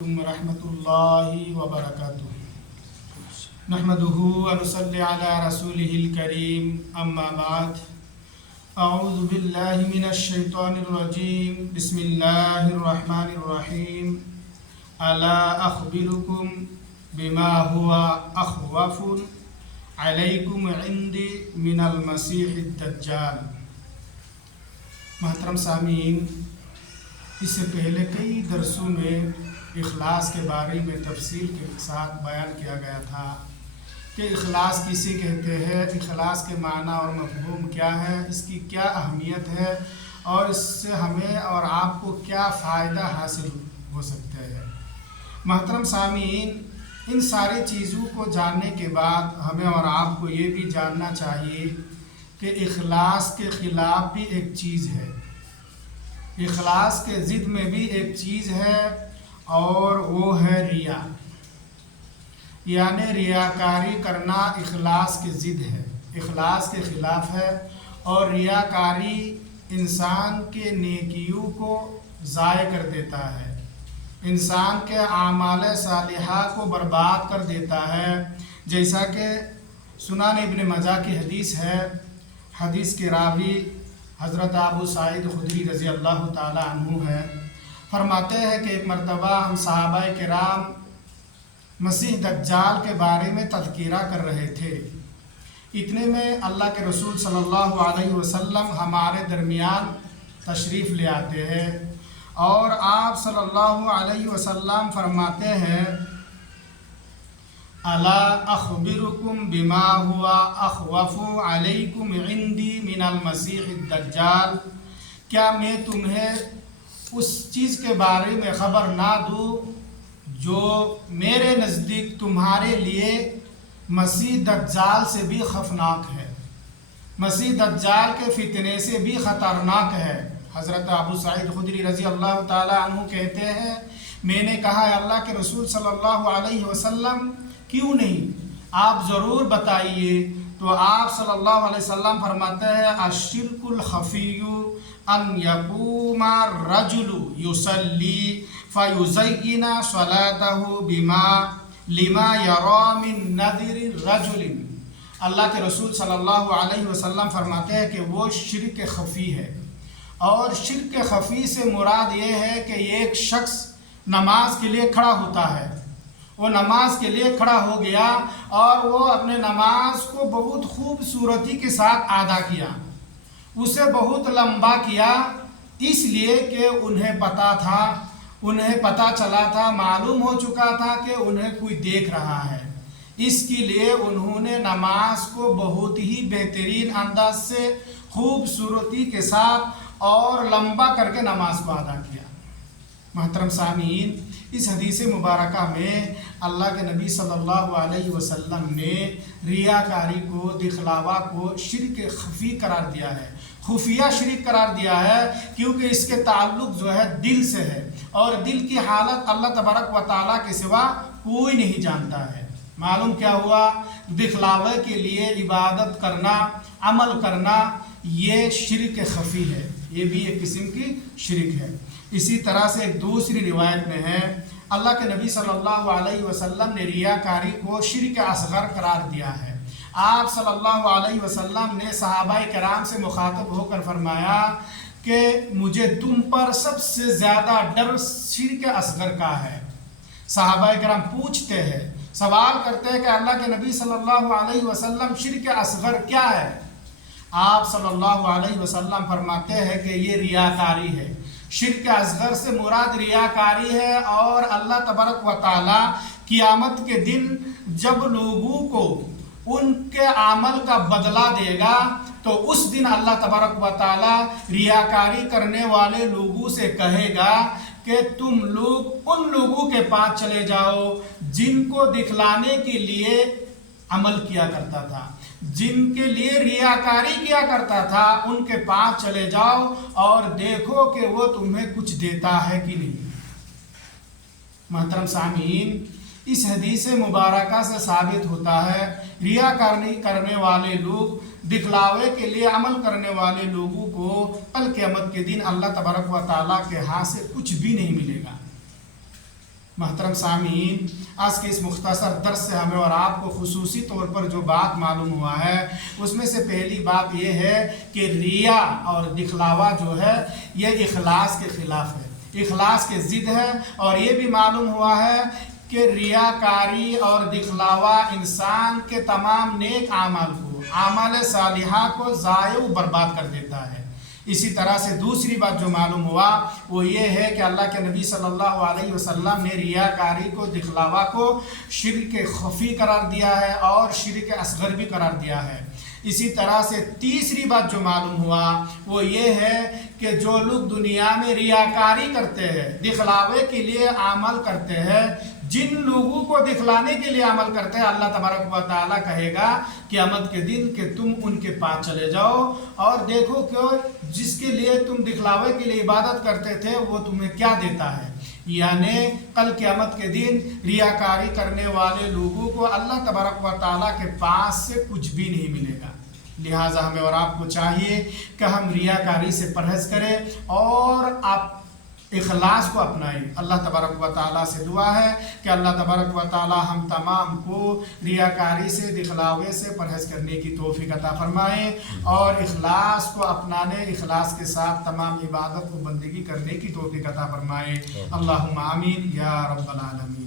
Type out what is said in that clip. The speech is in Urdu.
ورحمۃ اللہ وبرکاتہ نحمدہ ونصلی علی رسولہ الکریم اما بعد اعوذ باللہ من الشیطان الرجیم بسم اللہ الرحمن الرحیم الا اخبرکم بما هو اخوف علیکم عندی من المسیح الدجال۔ محترم سامعین، اس سے پہلے کئی درسوں میں اخلاص کے بارے میں تفصیل کے ساتھ بیان کیا گیا تھا کہ اخلاص کسے کہتے ہیں، اخلاص کے معنی اور مفہوم کیا ہے، اس کی کیا اہمیت ہے اور اس سے ہمیں اور آپ کو کیا فائدہ حاصل ہو سکتا ہے۔ محترم سامعین، ان ساری چیزوں کو جاننے کے بعد ہمیں اور آپ کو یہ بھی جاننا چاہیے کہ اخلاص کے خلاف بھی ایک چیز ہے، اخلاص کے ضد میں بھی ایک چیز ہے اور وہ ہے ریا، یعنی ریاکاری کرنا اخلاص کے ضد ہے، اخلاص کے خلاف ہے، اور ریاکاری انسان کے نیکیوں کو ضائع کر دیتا ہے، انسان کے اعمال صالحہ کو برباد کر دیتا ہے۔ جیسا کہ سنن ابن ماجہ کی حدیث ہے، حدیث کے راوی حضرت ابو سعید خدری رضی اللہ تعالی عنہ ہے، فرماتے ہیں کہ ایک مرتبہ ہم صحابہ کرام مسیح دجال کے بارے میں تذکرہ کر رہے تھے، اتنے میں اللہ کے رسول صلی اللہ علیہ وسلم ہمارے درمیان تشریف لے آتے ہیں اور آپ صلی اللہ علیہ وسلم فرماتے ہیں الا اخبرکم بما هو اخوف علیکم عندی من المسیح الدجال، کیا میں تمہیں اس چیز کے بارے میں خبر نہ دوں جو میرے نزدیک تمہارے لیے مسیح دجال سے بھی خفناک ہے، مسیح دجال کے فتنے سے بھی خطرناک ہے۔ حضرت ابو سعید خدری رضی اللہ تعالی عنہ کہتے ہیں، میں نے کہا اے اللہ کے رسول صلی اللہ علیہ وسلم کیوں نہیں، آپ ضرور بتائیے۔ تو آپ صلی اللہ علیہ وسلم فرماتے ہیں الشرک الخفی ان یقوم الرجل یصلی فیزین صلاته بما لما یری من نذر الرجل۔ اللہ کے رسول صلی اللہ علیہ وسلم فرماتے ہیں کہ وہ شرک خفی ہے، اور شرک خفی سے مراد یہ ہے کہ ایک شخص نماز کے لیے کھڑا ہوتا ہے، وہ نماز کے لیے کھڑا ہو گیا اور وہ اپنے نماز کو بہت خوبصورتی کے ساتھ ادا کیا، اسے بہت لمبا کیا، اس لیے کہ انہیں پتہ چلا تھا، معلوم ہو چکا تھا کہ انہیں کوئی دیکھ رہا ہے، اس کے لیے انہوں نے نماز کو بہت ہی بہترین انداز سے خوبصورتی کے ساتھ اور لمبا کر کے نماز کو ادا کیا۔ محترم سامعین، اس حدیث مبارکہ میں اللہ کے نبی صلی اللہ علیہ وسلم نے ریاکاری کو، دکھلاوا کو شرک خفی قرار دیا ہے، خفیہ شرک قرار دیا ہے، کیونکہ اس کے تعلق جو ہے دل سے ہے، اور دل کی حالت اللہ تبارک و تعالیٰ کے سوا کوئی نہیں جانتا ہے۔ معلوم کیا ہوا، دکھلاوے کے لیے عبادت کرنا، عمل کرنا، یہ شرک خفی ہے، یہ بھی ایک قسم کی شرک ہے۔ اسی طرح سے ایک دوسری روایت میں ہے، اللہ کے نبی صلی اللہ علیہ وسلم نے ریاکاری کو شرک اصغر قرار دیا ہے۔ آپ صلی اللہ علیہ وسلم نے صحابہ کرام سے مخاطب ہو کر فرمایا کہ مجھے تم پر سب سے زیادہ ڈر شرک اصغر کا ہے۔ صحابہ کرام پوچھتے ہیں، سوال کرتے ہیں کہ اللہ کے نبی صلی اللہ علیہ وسلم شرک اصغر کیا ہے؟ آپ صلی اللہ علیہ وسلم فرماتے ہیں کہ یہ ریاکاری ہے، شرک اصغر سے مراد ریاکاری ہے، اور اللہ تبارک و تعالی قیامت کے دن جب لوگوں کو ان کے عمل کا بدلہ دے گا تو اس دن اللہ تبارک و تعالی ریاکاری کرنے والے لوگوں سے کہے گا کہ تم لوگ ان لوگوں کے پاس چلے جاؤ جن کو دکھلانے کے لیے عمل کیا کرتا تھا، جن کے لیے ریاکاری کیا کرتا تھا، ان کے پاس چلے جاؤ اور دیکھو کہ وہ تمہیں کچھ دیتا ہے کہ نہیں۔ محترم سامعین، اس حدیث مبارکہ سے ثابت ہوتا ہے ریاکاری کرنے والے لوگ، دکھلاوے کے لیے عمل کرنے والے لوگوں کو کل قیامت کے دن اللہ تبارک و تعالیٰ کے ہاتھ سے کچھ بھی نہیں ملے گا۔ محترم سامعین، آج کے اس مختصر درس سے ہمیں اور آپ کو خصوصی طور پر جو بات معلوم ہوا ہے اس میں سے پہلی بات یہ ہے کہ ریا اور دکھلاوا جو ہے یہ اخلاص کے خلاف ہے، اخلاص کے ضد ہے۔ اور یہ بھی معلوم ہوا ہے کہ ریاکاری اور دکھلاوا انسان کے تمام نیک اعمال کو، اعمال صالحہ کو ضائع و برباد کر دیتا ہے۔ اسی طرح سے دوسری بات جو معلوم ہوا وہ یہ ہے کہ اللہ کے نبی صلی اللہ علیہ وسلم نے ریاکاری کو، دکھلاوا کو شرک خفی قرار دیا ہے اور شرک اصغر بھی قرار دیا ہے۔ اسی طرح سے تیسری بات جو معلوم ہوا وہ یہ ہے کہ جو لوگ دنیا میں ریاکاری کرتے ہیں، دکھلاوے کے لیے عمل کرتے ہیں، جن لوگوں کو دکھلانے کے لیے عمل کرتے ہیں، اللہ تبارک و تعالیٰ کہے گا قیامت کے دن کہ تم ان کے پاس چلے جاؤ اور دیکھو کہ جس کے لیے تم دکھلاوے کے لیے عبادت کرتے تھے وہ تمہیں کیا دیتا ہے۔ یعنی کل قیامت کے دن ریاکاری کرنے والے لوگوں کو اللہ تبارک و تعالیٰ کے پاس سے کچھ بھی نہیں ملے گا۔ لہٰذا ہمیں اور آپ کو چاہیے کہ ہم ریاکاری سے پرہیز کریں اور آپ اخلاص کو اپنائیں۔ اللہ تبارک و تعالیٰ سے دعا ہے کہ اللہ تبارک و تعالیٰ ہم تمام کو ریاکاری سے، دکھلاوے سے پرہیز کرنے کی توفیق عطا فرمائیں اور اخلاص کو اپنانے، اخلاص کے ساتھ تمام عبادت و بندگی کرنے کی توفیق عطا فرمائیں۔ اللہم آمین یا رب العالمین۔